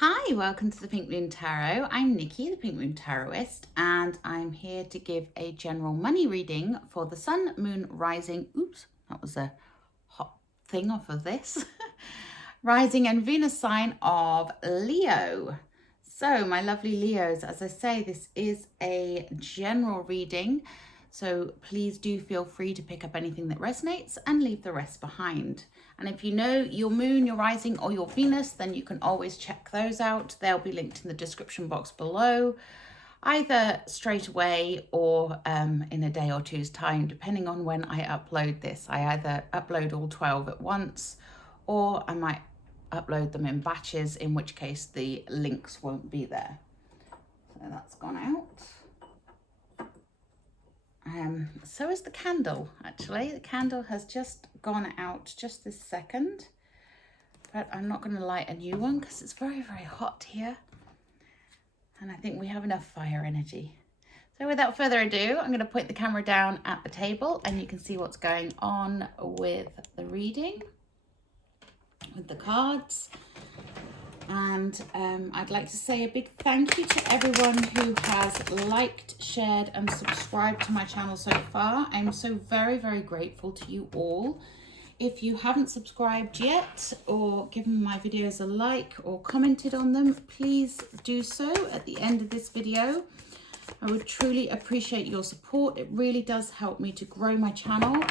Hi, welcome to the Pink Moon Tarot. I'm Nikki, the Pink Moon Tarotist, and I'm here to give a general money reading for the Sun, Moon, Rising. Oops, that was a hot thing off of this. Rising and Venus sign of Leo. So, my lovely Leos, as I say, this is a general reading. So please do feel free to pick up anything that resonates and leave the rest behind. And if you know your moon, your rising, or your Venus, then you can always check those out. They'll be linked in the description box below, either straight away or in a day or two's time, depending on when I upload this. I either upload all 12 at once, or I might upload them in batches, in which case the links won't be there. So that's gone out. So is the candle, actually. The candle has just gone out just this second, but I'm not going to light a new one because it's very, very hot here. And I think we have enough fire energy. So without further ado, I'm going to point the camera down at the table and you can see what's going on with the reading, with the cards. And I'd like to say a big thank you to everyone who has liked, shared and subscribed to my channel so far. I'm so very, very grateful to you all. If you haven't subscribed yet or given my videos a like or commented on them, please do so at the end of this video. I would truly appreciate your support. It really does help me to grow my channel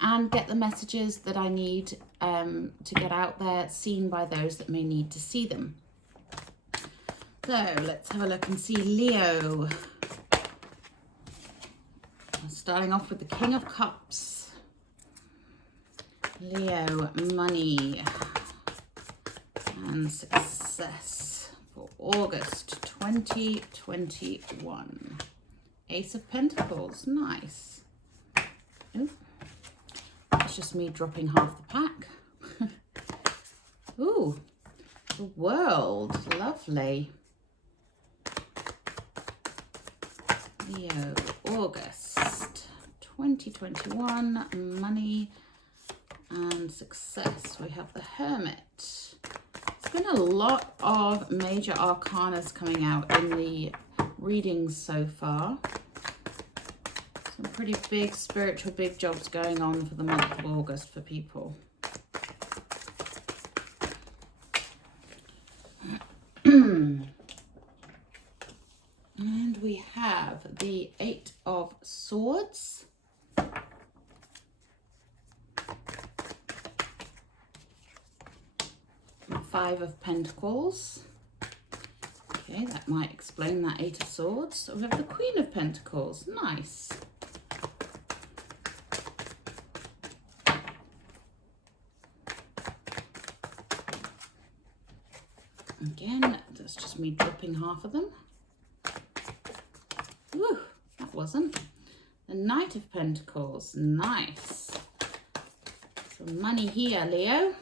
and get the messages that I need to get out there, seen by those that may need to see them. So let's have a look and see Leo. Starting off with the King of Cups. Leo, money and success for August 2021. Ace of Pentacles, nice. Ooh. That's just me dropping half the pack. Ooh, the World, lovely. Leo, August 2021, money and success. We have the Hermit. There's been a lot of major arcanas coming out in the readings so far. Some pretty big spiritual big jobs going on for the month of August for people. And we have the Eight of Swords. Five of Pentacles. Okay, that might explain that Eight of Swords. So we have the Queen of Pentacles. Nice. Again, that's just me dropping half of them. Woo, that wasn't. The Knight of Pentacles, nice. Some money here, Leo.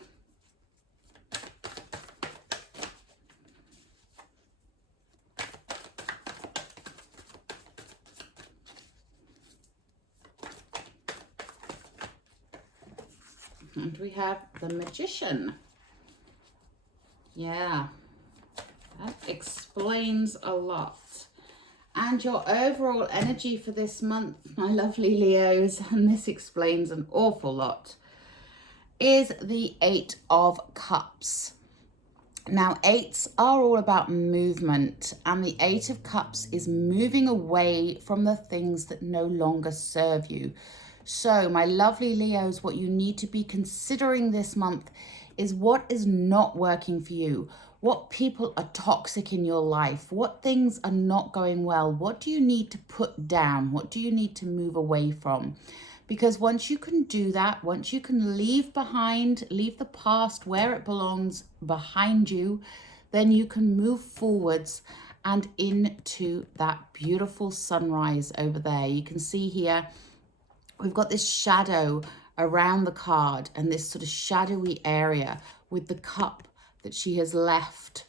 And we have the Magician. Yeah, that explains a lot. And your overall energy for this month, my lovely Leos, and this explains an awful lot, is the Eight of Cups. Now, eights are all about movement, and the Eight of Cups is moving away from the things that no longer serve you. So, my lovely Leos, what you need to be considering this month is what is not working for you. What people are toxic in your life? What things are not going well? What do you need to put down? What do you need to move away from? Because once you can do that, once you can leave the past where it belongs behind you, then you can move forwards and into that beautiful sunrise over there. You can see here, we've got this shadow around the card and this sort of shadowy area with the cup that she has left,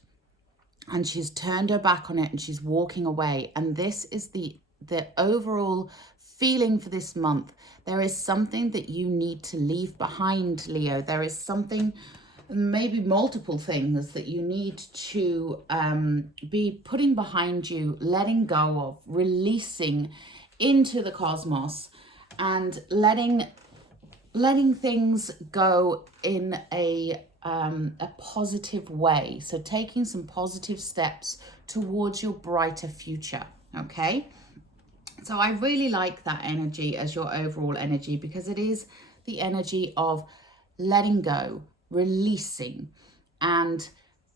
and she's turned her back on it and she's walking away. And this is the overall feeling for this month. There is something that you need to leave behind, Leo. There is something maybe multiple things that you need to be putting behind you, letting go of, releasing into the cosmos, and letting things go in a positive way. So taking some positive steps towards your brighter future. Okay. So I really like that energy as your overall energy, because it is the energy of letting go, releasing, and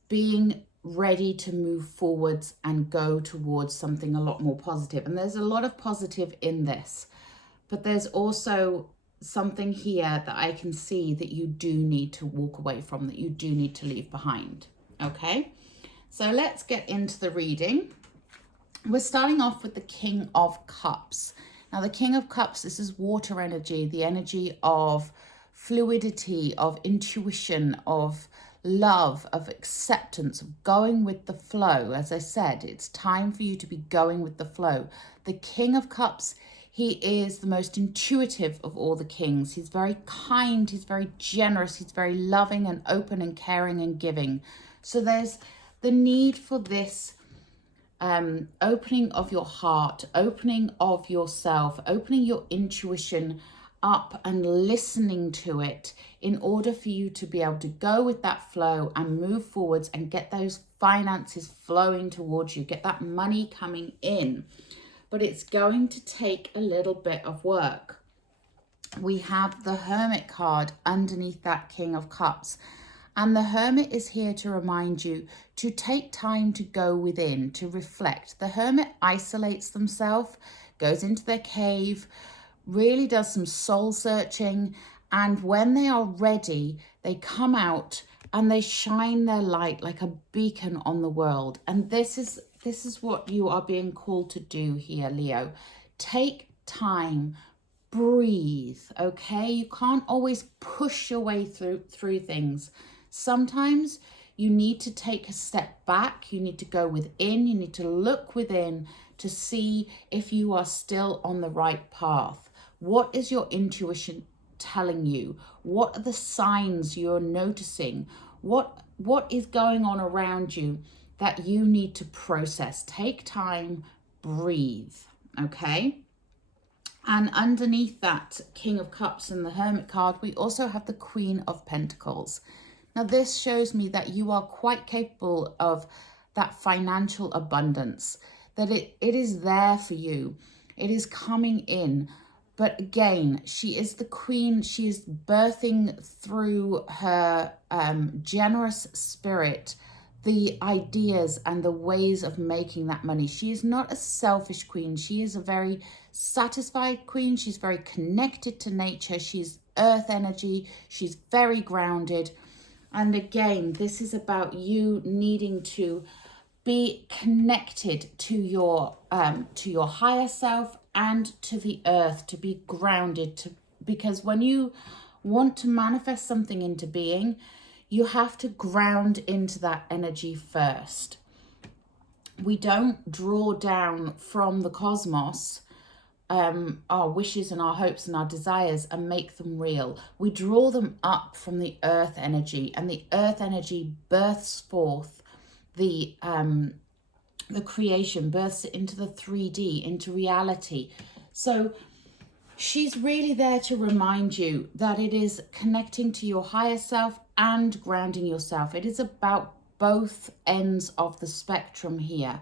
being ready to move forwards and go towards something a lot more positive. And there's a lot of positive in this, but there's also something here that I can see that you do need to walk away from, that you do need to leave behind. Okay, so let's get into the reading. We're starting off with the King of Cups. Now, the King of Cups, this is water energy, the energy of fluidity, of intuition, of love, of acceptance, of going with the flow. As I said, it's time for you to be going with the flow. The King of Cups, he is the most intuitive of all the kings. He's very kind, he's very generous, he's very loving and open and caring and giving. So there's the need for this opening of your heart, opening of yourself, opening your intuition up and listening to it in order for you to be able to go with that flow and move forwards and get those finances flowing towards you, get that money coming in. But it's going to take a little bit of work. We have the Hermit card underneath that King of Cups. And the Hermit is here to remind you to take time to go within, to reflect. The Hermit isolates themselves, goes into their cave, really does some soul searching. And when they are ready, they come out and they shine their light like a beacon on the world. And this is what you are being called to do here, Leo. Take time, breathe, okay? You can't always push your way through things. Sometimes you need to take a step back. You need to go within. You need to look within to see if you are still on the right path. What is your intuition telling you? What are the signs you're noticing? What is going on around you that you need to process? Take time, breathe, okay? And underneath that King of Cups and the Hermit card, we also have the Queen of Pentacles. Now, this shows me that you are quite capable of that financial abundance, that it is there for you. It is coming in. But again, she is the queen. She is birthing through her generous spirit the ideas and the ways of making that money. She is not a selfish queen. She is a very satisfied queen. She's very connected to nature. She's earth energy. She's very grounded. And again, this is about you needing to be connected to your higher self and to the earth, to be grounded, because when you want to manifest something into being, you have to ground into that energy first. We don't draw down from the cosmos our wishes and our hopes and our desires and make them real. We draw them up from the earth energy, and the earth energy births forth the creation, births it into the 3D, into reality. So she's really there to remind you that it is connecting to your higher self and grounding yourself. It is about both ends of the spectrum here.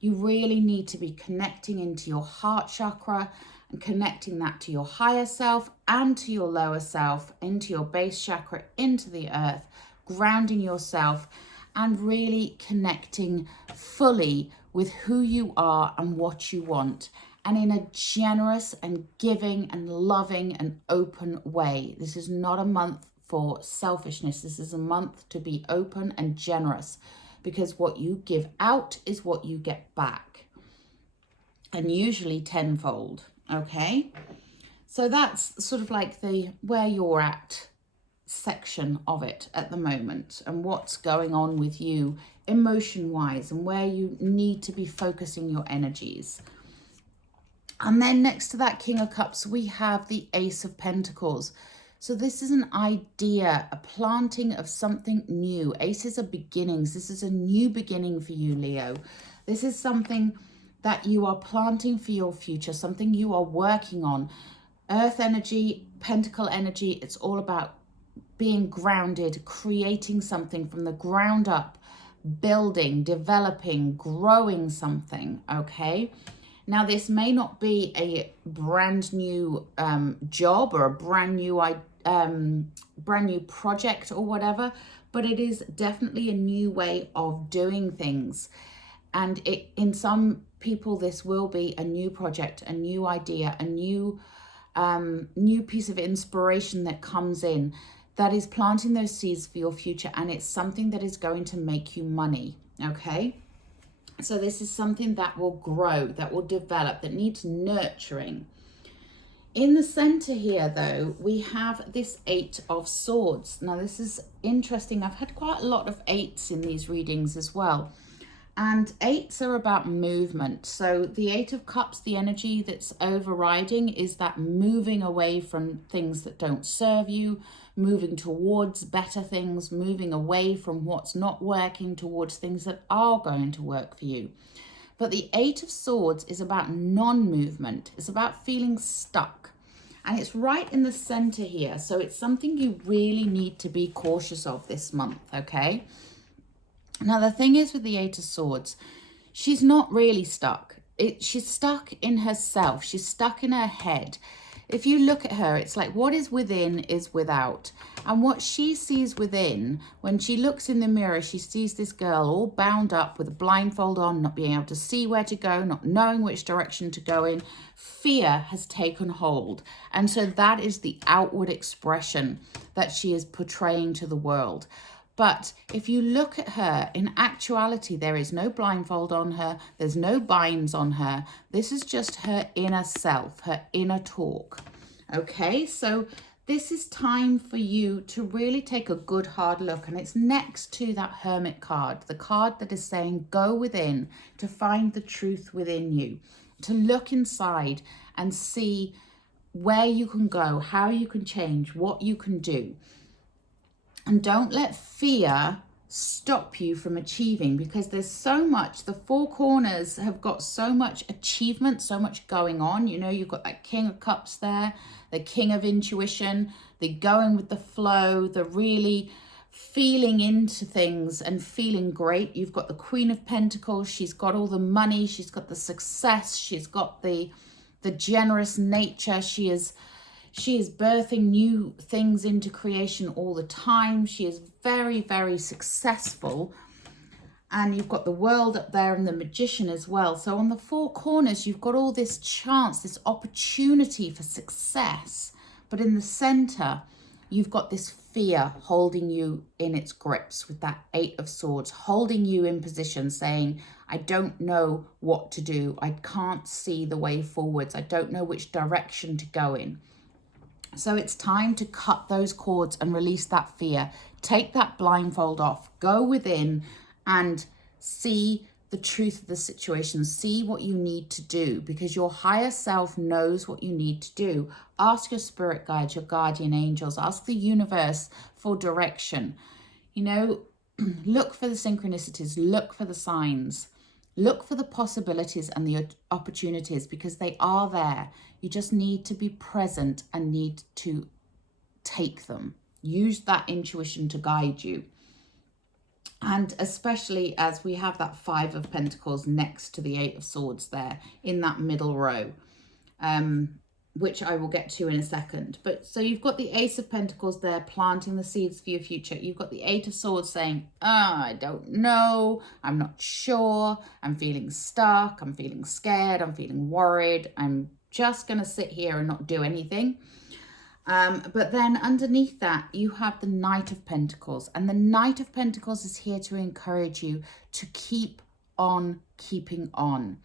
You really need to be connecting into your heart chakra and connecting that to your higher self and to your lower self, into your base chakra, into the earth, grounding yourself and really connecting fully with who you are and what you want, and in a generous and giving and loving and open way. This is not a month for selfishness. This is a month to be open and generous, because what you give out is what you get back, and usually tenfold, okay? So that's sort of like the where you're at section of it at the moment, and what's going on with you emotion-wise, and where you need to be focusing your energies. And then next to that King of Cups, we have the Ace of Pentacles. So this is an idea, a planting of something new. Aces are beginnings. This is a new beginning for you, Leo. This is something that you are planting for your future, something you are working on. Earth energy, pentacle energy, it's all about being grounded, creating something from the ground up, building, developing, growing something, okay? Now, this may not be a brand new job or a brand new project or whatever, but it is definitely a new way of doing things. And in some people, this will be a new project, a new idea, a new piece of inspiration that comes in, that is planting those seeds for your future, and it's something that is going to make you money, okay? So this is something that will grow, that will develop, that needs nurturing. In the center here, though, we have this 8 of Swords. Now, this is interesting. I've had quite a lot of 8s in these readings as well. And 8s are about movement. So the 8 of Cups, the energy that's overriding is that moving away from things that don't serve you, moving towards better things, moving away from what's not working towards things that are going to work for you. But the 8 of Swords is about non-movement. It's about feeling stuck. And it's right in the center here. So it's something you really need to be cautious of this month, okay? Now, the thing is with the 8 of Swords, she's not really stuck. She's stuck in herself. She's stuck in her head. If you look at her, it's like what is within is without. And what she sees within, when she looks in the mirror, she sees this girl all bound up with a blindfold on, not being able to see where to go, not knowing which direction to go in. Fear has taken hold. And so that is the outward expression that she is portraying to the world. But if you look at her, in actuality, there is no blindfold on her. There's no binds on her. This is just her inner self, her inner talk. Okay, so this is time for you to really take a good hard look. And it's next to that Hermit card, the card that is saying go within to find the truth within you, to look inside and see where you can go, how you can change, what you can do. And don't let fear stop you from achieving, because there's so much. The 4 corners have got so much achievement, so much going on. You know, you've got that King of Cups there, the King of Intuition, the going with the flow, the really feeling into things and feeling great. You've got the Queen of Pentacles. She's got all the money. She's got the success. She's got the generous nature. She is birthing new things into creation all the time. She is very, very successful. And you've got the World up there and the Magician as well. So on the 4 corners, you've got all this chance, this opportunity for success. But in the center, you've got this fear holding you in its grips with that 8 of Swords, holding you in position, saying, I don't know what to do. I can't see the way forwards. I don't know which direction to go in. So it's time to cut those cords and release that fear. Take that blindfold off. Go within and see the truth of the situation. See what you need to do, because your higher self knows what you need to do. Ask your spirit guides, your guardian angels. Ask the universe for direction. You know, look for the synchronicities. Look for the signs. Look for the possibilities and the opportunities, because they are there. You just need to be present and need to take them. Use that intuition to guide you. And especially as we have that 5 of Pentacles next to the 8 of Swords there in that middle row, which I will get to in a second. But so you've got the Ace of Pentacles there planting the seeds for your future. You've got the 8 of Swords saying, I don't know, I'm not sure, I'm feeling stuck, I'm feeling scared, I'm feeling worried, I'm just going to sit here and not do anything. But then underneath that, you have the Knight of Pentacles. And the Knight of Pentacles is here to encourage you to keep on keeping on.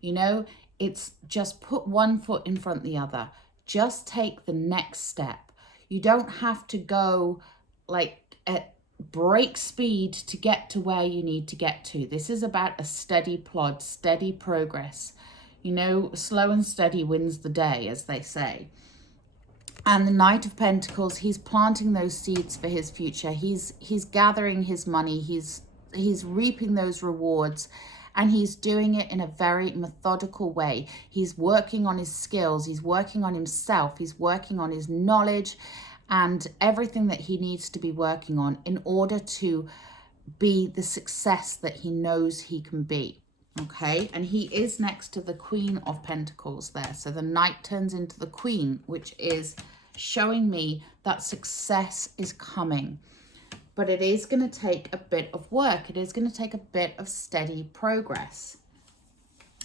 You know, it's just put one foot in front of the other. Just take the next step. You don't have to go like at break speed to get to where you need to get to. This is about a steady plod, steady progress. You know, slow and steady wins the day, as they say. And the Knight of Pentacles, he's planting those seeds for his future. He's gathering his money. He's reaping those rewards, and he's doing it in a very methodical way. He's working on his skills. He's working on himself. He's working on his knowledge and everything that he needs to be working on in order to be the success that he knows he can be. Okay, and he is next to the Queen of Pentacles there. So the Knight turns into the Queen, which is showing me that success is coming. But it is going to take a bit of work. It is going to take a bit of steady progress.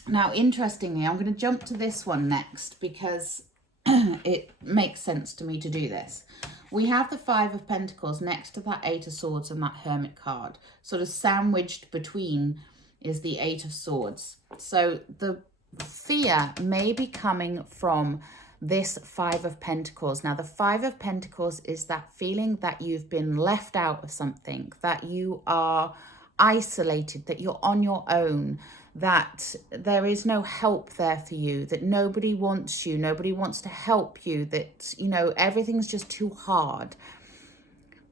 Now, interestingly, I'm going to jump to this one next because it makes sense to me to do this. We have the Five of Pentacles next to that Eight of Swords and that Hermit card. Sort of sandwiched between is the Eight of Swords. So the fear may be coming from this Five of Pentacles. Now, the Five of Pentacles is that feeling that you've been left out of something, that you are isolated, that you're on your own, that there is no help there for you, that nobody wants you, nobody wants to help you, that, you know, everything's just too hard.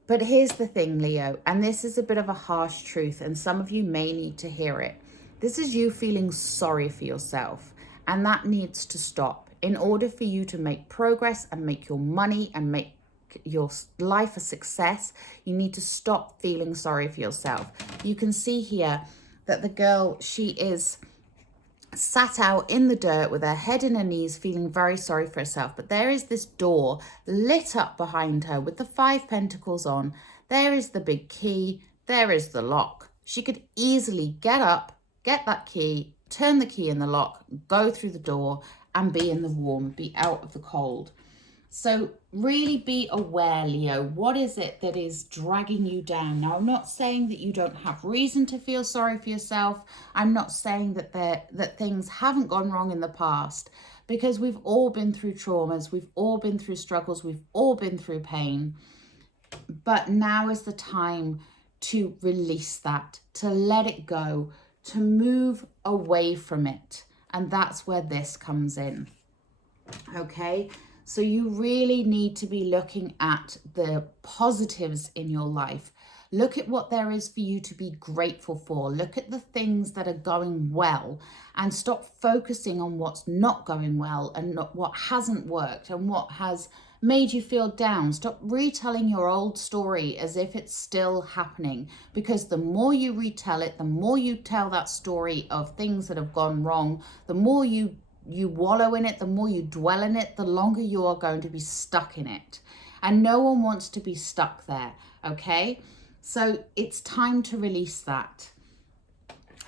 But here's the thing, Leo, and this is a bit of a harsh truth, and some of you may need to hear it. This is you feeling sorry for yourself, and that needs to stop. In order for you to make progress and make your money and make your life a success, you need to stop feeling sorry for yourself. You can see here that the girl, she is sat out in the dirt with her head in her knees, feeling very sorry for herself. But there is this door lit up behind her with the Five Pentacles on. There is the big key. There is the lock. She could easily get up, get that key, turn the key in the lock, go through the door and be in the warm, be out of the cold. So really be aware, Leo, what is it that is dragging you down? Now, I'm not saying that you don't have reason to feel sorry for yourself. I'm not saying that things haven't gone wrong in the past, because we've all been through traumas, we've all been through struggles, we've all been through pain. But now is the time to release that, to let it go, to move away from it. And that's where this comes in. Okay? So you really need to be looking at the positives in your life. Look at what there is for you to be grateful for. Look at the things that are going well and stop focusing on what's not going well and not what hasn't worked and what has made you feel down. Stop retelling your old story as if it's still happening, because the more you retell it, the more you tell that story of things that have gone wrong, the more you wallow in it, the more you dwell in it, the longer you are going to be stuck in it. And no one wants to be stuck there, okay? So it's time to release that.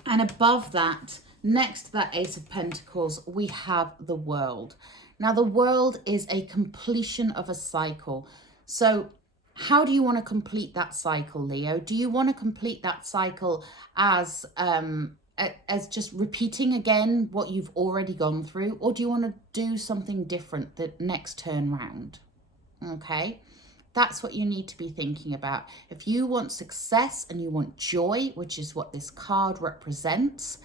And above that, next to that Ace of Pentacles, we have the World. Now, the World is a completion of a cycle. So how do you want to complete that cycle, Leo? Do you want to complete that cycle as just repeating again what you've already gone through, or do you want to do something different the next turn round? Okay, that's what you need to be thinking about. If you want success and you want joy, which is what this card represents,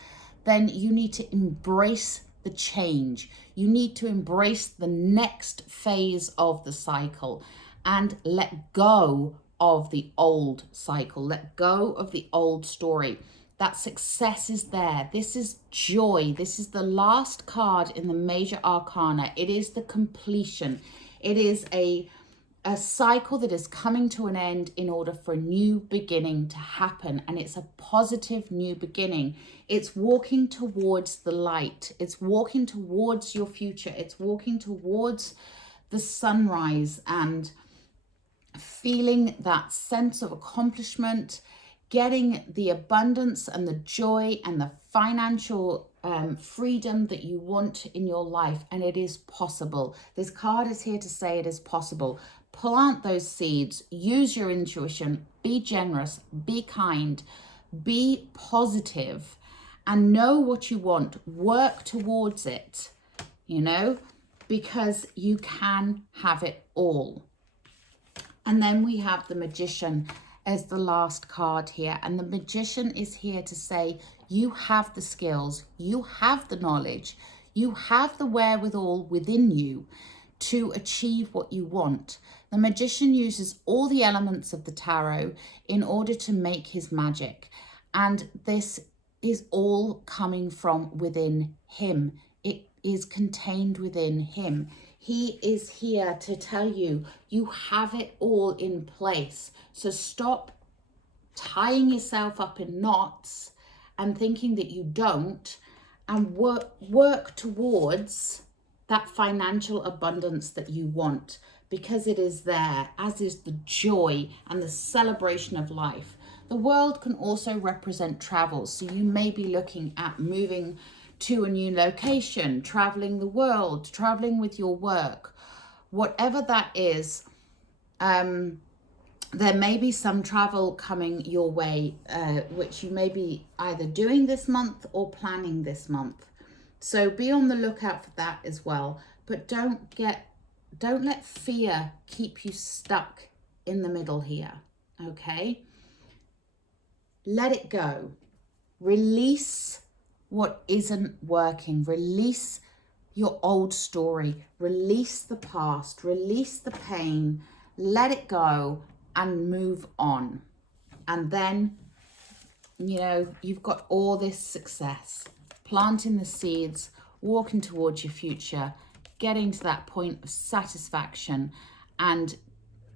then you need to embrace the change. You need to embrace the next phase of the cycle and let go of the old cycle, let go of the old story. That success is there. This is joy. This is the last card in the major arcana. It is the completion. It is a cycle that is coming to an end in order for a new beginning to happen. And it's a positive new beginning. It's walking towards the light. It's walking towards your future. It's walking towards the sunrise and feeling that sense of accomplishment, getting the abundance and the joy and the financial freedom that you want in your life. And it is possible. This card is here to say it is possible. Plant those seeds, use your intuition, be generous, be kind, be positive, and know what you want. Work towards it, you know, because you can have it all. And then we have the Magician as the last card here, and the Magician is here to say you have the skills, you have the knowledge, you have the wherewithal within you to achieve what you want. The magician uses all the elements of the tarot in order to make his magic. And this is all coming from within him. It is contained within him. He is here to tell you, you have it all in place. So stop tying yourself up in knots and thinking that you don't, and work towards that financial abundance that you want, because it is there, as is the joy and the celebration of life. The world can also represent travel. So you may be looking at moving to a new location, traveling the world, traveling with your work, whatever that is. There may be some travel coming your way, which you may be either doing this month or planning this month. So be on the lookout for that as well. But don't let fear keep you stuck in the middle here, okay? Let it go. Release what isn't working. Release your old story. Release the past. Release the pain. Let it go and move on. And then, you know, you've got all this success. Planting the seeds, walking towards your future, getting to that point of satisfaction. And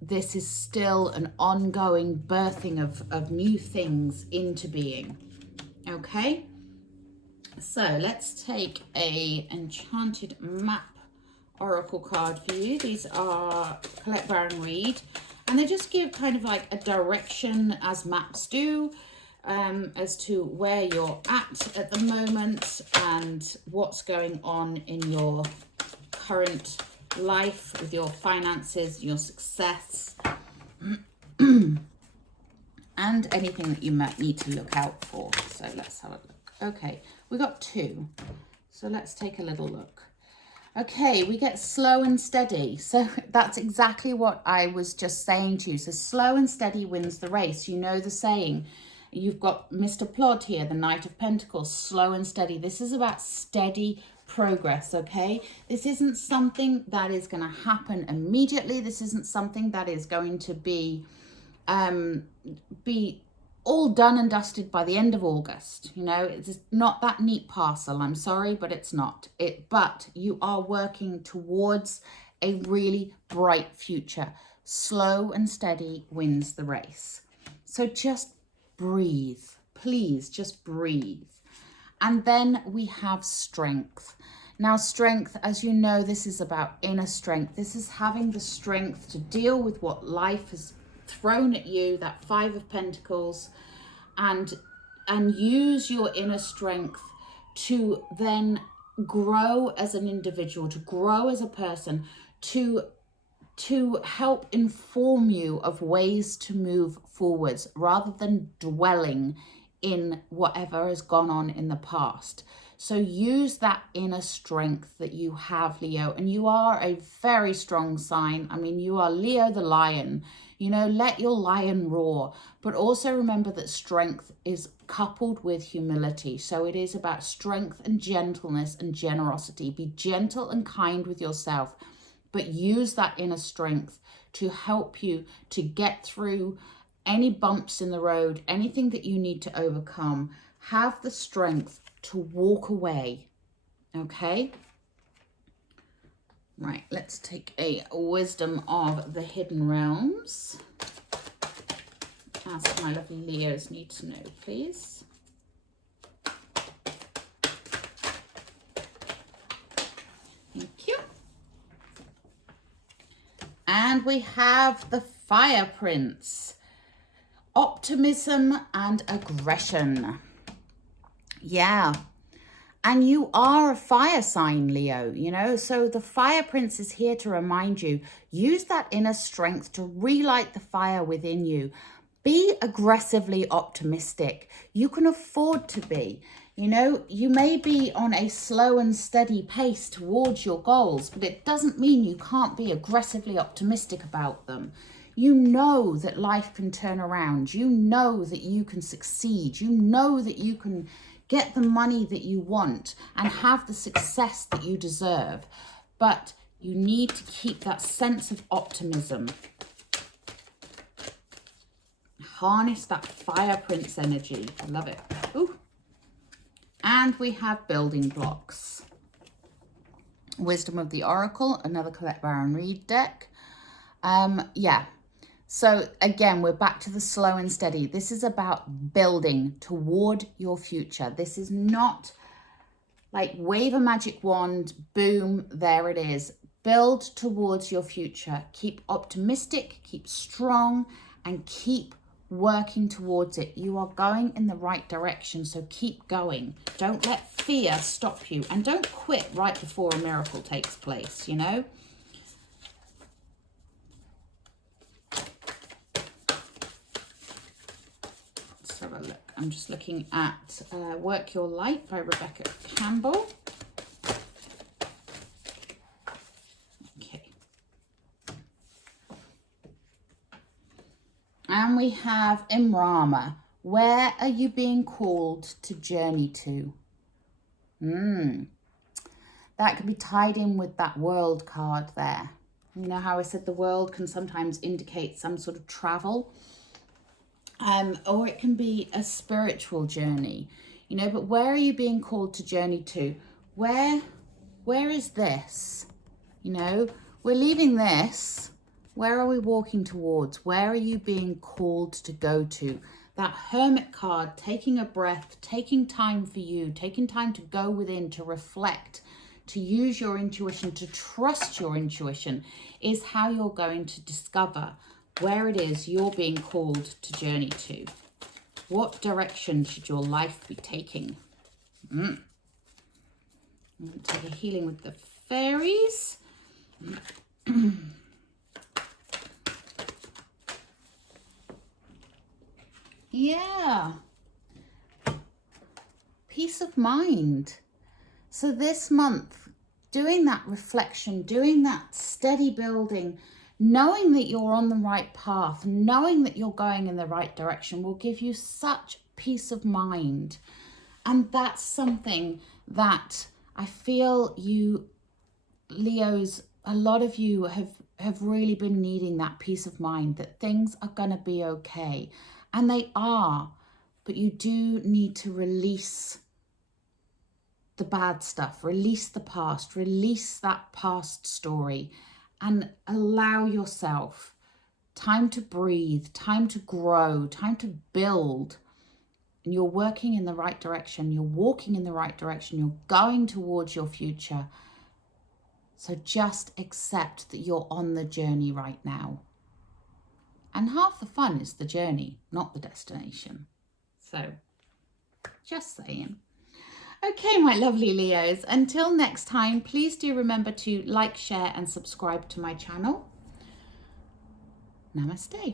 this is still an ongoing birthing of new things into being. Okay? So let's take a enchanted map oracle card for you. These are collect, Baron, read. And they just give kind of like a direction, as maps do, as to where you're at the moment and what's going on in your current life with your finances, your success, and anything that you might need to look out for. So let's have a look. Okay, we got 2. So let's take a little look. Okay, we get slow and steady. So that's exactly what I was just saying to you. So slow and steady wins the race. You know the saying. You've got Mr. Plod here, the Knight of Pentacles, slow and steady. This is about steady progress, okay? This isn't something that is going to happen immediately. This isn't something that is going to be all done and dusted by the end of August. You know, it's not that neat parcel. I'm sorry, but it's not. But you are working towards a really bright future. Slow and steady wins the race. So just breathe. Please just breathe. And then we have strength. Now, strength, as you know, this is about inner strength. This is having the strength to deal with what life has thrown at you, that 5 of Pentacles, and use your inner strength to then grow as an individual, to grow as a person, to help inform you of ways to move forwards rather than dwelling in whatever has gone on in the past. So use that inner strength that you have, Leo, and you are a very strong sign. I mean, you are Leo the lion. You know, let your lion roar, but also remember that strength is coupled with humility. So it is about strength and gentleness and generosity. Be gentle and kind with yourself, but use that inner strength to help you to get through any bumps in the road, anything that you need to overcome. Have the strength to walk away, okay? Right, let's take a wisdom of the hidden realms. Ask my lovely Leos need to know, please. Thank you. And we have the Fire Prince. Optimism and aggression. Yeah. And you are a fire sign, Leo, you know, so the Fire Prince is here to remind you, use that inner strength to relight the fire within you. Be aggressively optimistic. You can afford to be. You know, you may be on a slow and steady pace towards your goals, but it doesn't mean you can't be aggressively optimistic about them. You know that life can turn around. You know that you can succeed. You know that you can get the money that you want and have the success that you deserve. But You need to keep that sense of optimism. Harness that fire prince energy. I love it. Ooh. And we have building blocks. Wisdom of the Oracle, another Colette Baron Reid deck. Yeah. So again, we're back to the slow and steady. This is about building toward your future. This is not like wave a magic wand, boom, there it is. Build towards your future. Keep optimistic, keep strong, and keep working towards it. You are going in the right direction, so keep going. Don't let fear stop you, and don't quit right before a miracle takes place, you know? Let's have a look. I'm just looking at Work Your Light by Rebecca Campbell. Okay. And we have Imrama. Where are you being called to journey to? That could be tied in with that world card there. You know how I said the world can sometimes indicate some sort of travel? Or it can be a spiritual journey, you know, but where are you being called to journey to? Where is this? You know, we're leaving this. Where are we walking towards? Where are you being called to go to? That Hermit card, taking a breath, taking time for you, taking time to go within, to reflect, to use your intuition, to trust your intuition, is how you're going to discover where it is you're being called to journey to. What direction should your life be taking? I'm going to take a healing with the fairies. Yeah. Peace of mind. So this month, doing that reflection, doing that steady building, knowing that you're on the right path, knowing that you're going in the right direction will give you such peace of mind. And that's something that I feel you, Leos, a lot of you have really been needing, that peace of mind, that things are going to be okay. And they are, but you do need to release the bad stuff, release the past, release that past story, and allow yourself time to breathe, time to grow, time to build. And you're working in the right direction. You're walking in the right direction. You're going towards your future. So just accept that you're on the journey right now. And half the fun is the journey, not the destination. So just saying. Okay, my lovely Leos, until next time, please do remember to like, share, and subscribe to my channel. Namaste.